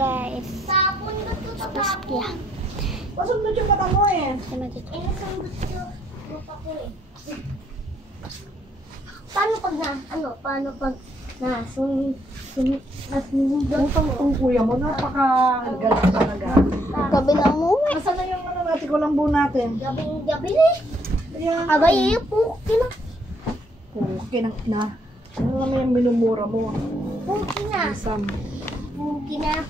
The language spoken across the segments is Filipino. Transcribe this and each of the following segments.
guys. Masya. Pasundot yung mata mo eh. Paano pag Ang kuya mo, napaka-galing talaga. gabi na umuwi. Nasaan na yung ano natin, kulambo natin? Gabi na eh. Ayan. Abay, puki na. Okay na. Ano naman yung minumura mo? Puki na. Isang. Puki na.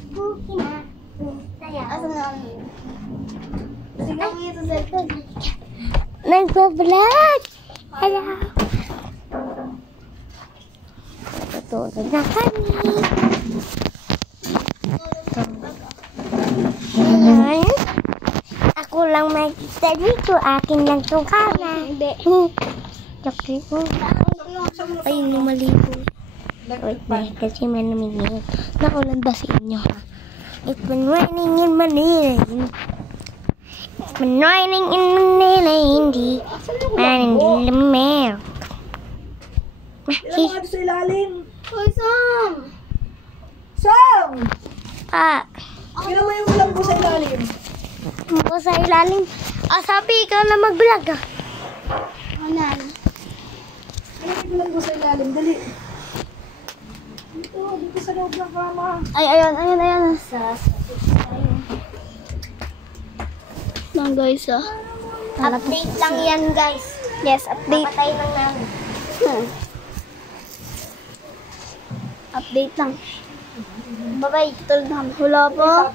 Asan na kami? Sige, ito sa ito. Nagbablog! Hello! Tutulog na kami. Ngayon, ako lang magkita dito. Akin lang itong kama. Hindi. Joke ko. Ay, lumaligo. Wait, kasi may namingin. Nakulan ba sa inyo, ha? It's been raining in Manila. It's been raining in Manila. Hindi. Raining in the mail. Ilan mga sa ilalim? Uy, Sam! Sam! Ano mo yung kulambo sa ilalim? mo sa ilalim? Sabi ikaw na mag-vlog, ah. Ano? Ano yung kulambo sa ilalim? Dali. Dito sa loob ng kama. Ay, ayan. Lang guys, ah. Update lang yan, guys. Yes, update. Papatay lang namin. Update lang. Bye-bye, tutulog na kami. Wala pa.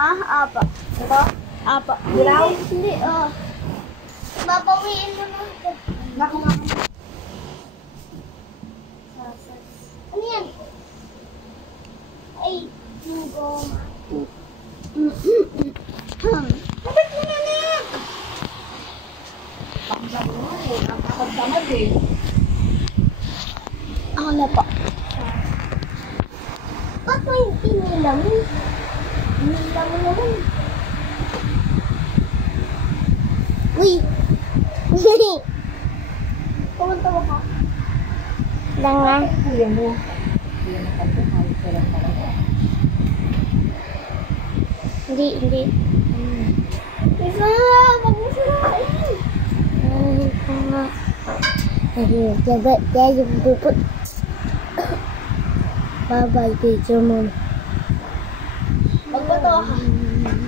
Ha? Apa. Ito? Apa. Dilaw? Hindi, babawiin mo na. Naku. Ano yan? Ay, yung goma. Kapit mo na na! Nakapagtamad eh. Ako na po. Ba't mo yung inilam mo? Inilam mo naman. Uy! Pumunta mo ka. Lang. Kuya mo. Kuya mo pagkakas ka lang talaga. Hindi. Isa! Pag nasirain! Ay, ito nga. Ayun, jabat tayo bubut. Bye-bye, teacher mo. Magbato ka. Man.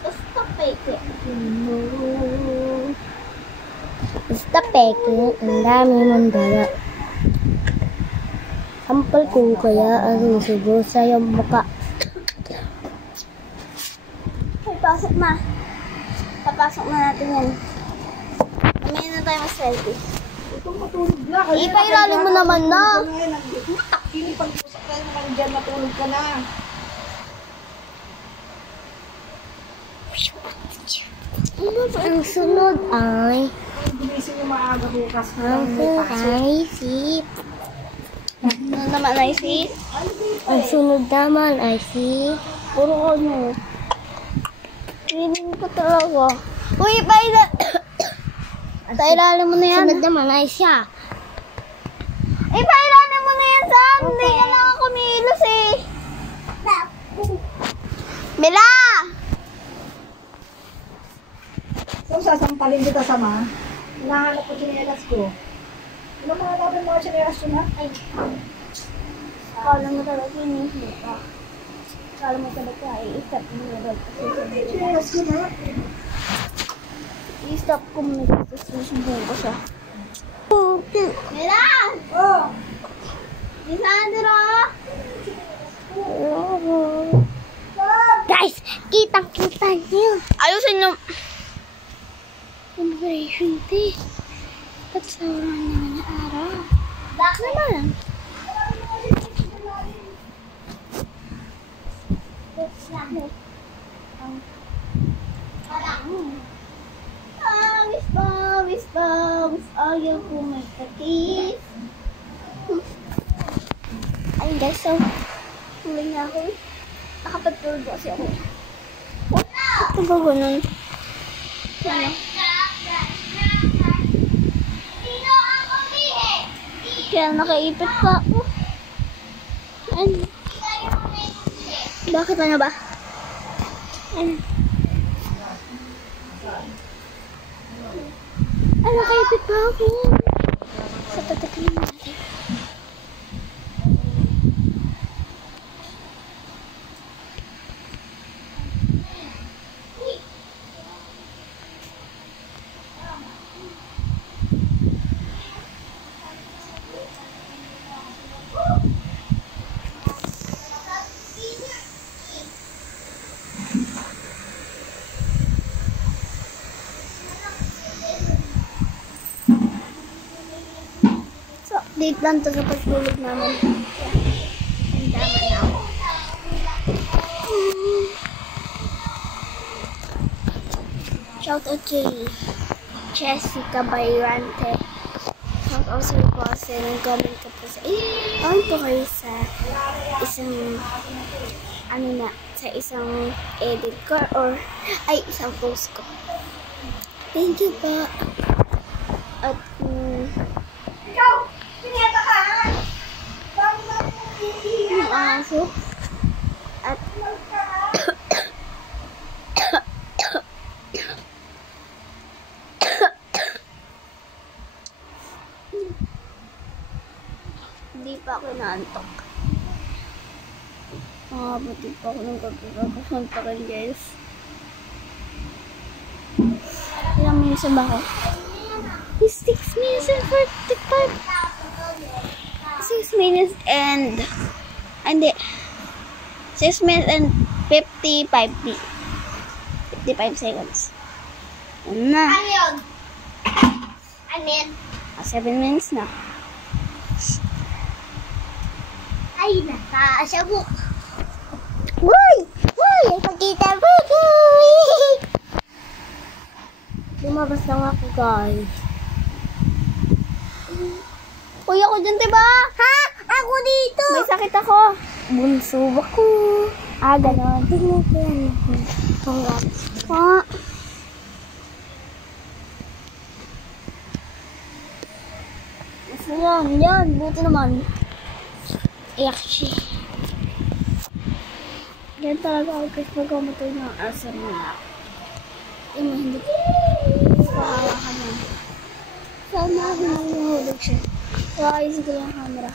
Basta peke. Basta peke, ang dami mong dala. Sampal ko kaya ang siguro sa iyong mukha. Ay, pasok na. Papasok na natin yan. Mamaya na tayo mag-selfie. Itong matulog na. Ipailalim mo naman na. Pinipag-usap tayo naman dyan, matulog ka na. Ang sunod ay... Gumising yung maaga bukas. Ang sunod ay si... Ano naman ay si... Ang sunod naman ay si... Puro ano. Feeling ko talaga. Uy, pailalim mo na yan. Sunod naman ay siya. Ipailalim mo na yan, Sam. Hindi ka lang ako kumilos eh. Mila! So, sasampalin kita sama. Hinahanap ko chinelas ko. Ano mga natin mga chinelas ko na? Ay. Kala mo talaga yun eh. Kala mo talaga i-stop mo na. Chinelas ko na. I-stop ko muna kasi susubukan ko siya. Mila! Oh! Lisandro! Guys, kitang-kita niyo. Ayusin nyo. Celebration day. Ba't sobrang naman na araw? Bakit naman? Wish, ayaw ko may kakis. Ay guys, so huli na ako. Nakapagtulog kasi ako. Ito ba ganun? Ano? Kaya nakaipit pa ako. Ano? Bakit ano ba? Ano? Ay, nakaipit pa ako. So, tatagalin natin. Update lang to sa pagtulog namin. Ang dama na ako. Shout out kay Jessica Bayrante. Shout out sa po kasi nag-comment ka po sa on po kayo sa isang sa isang edit ko or isang post ko. Thank you po. At yung aso at hindi pa ako naantok. Buti pa ako ng gabi bago suntakin, guys. Ilang minutes ba ako? 6 minutes and 45. 6 minutes and hindi 6 minutes and 55 seconds. Ano na? Ano yun? I mean 7 minutes na. Ay, nakasabok. Uy! Uy! Ipagkita mo ko! Lumabas lang ako, guys. Uy, ako dyan, diba? Ha? Ako dito! May sakit ako. Bunso ako. Ganon. Tignan ko yan. Yan. Buti naman. Yakshi. Yan talaga ako kasi magamatay ng asar nila. Hindi ko. Kahawa ka na. Sana ako nahulog siya. Ayusin ko lang ang camera.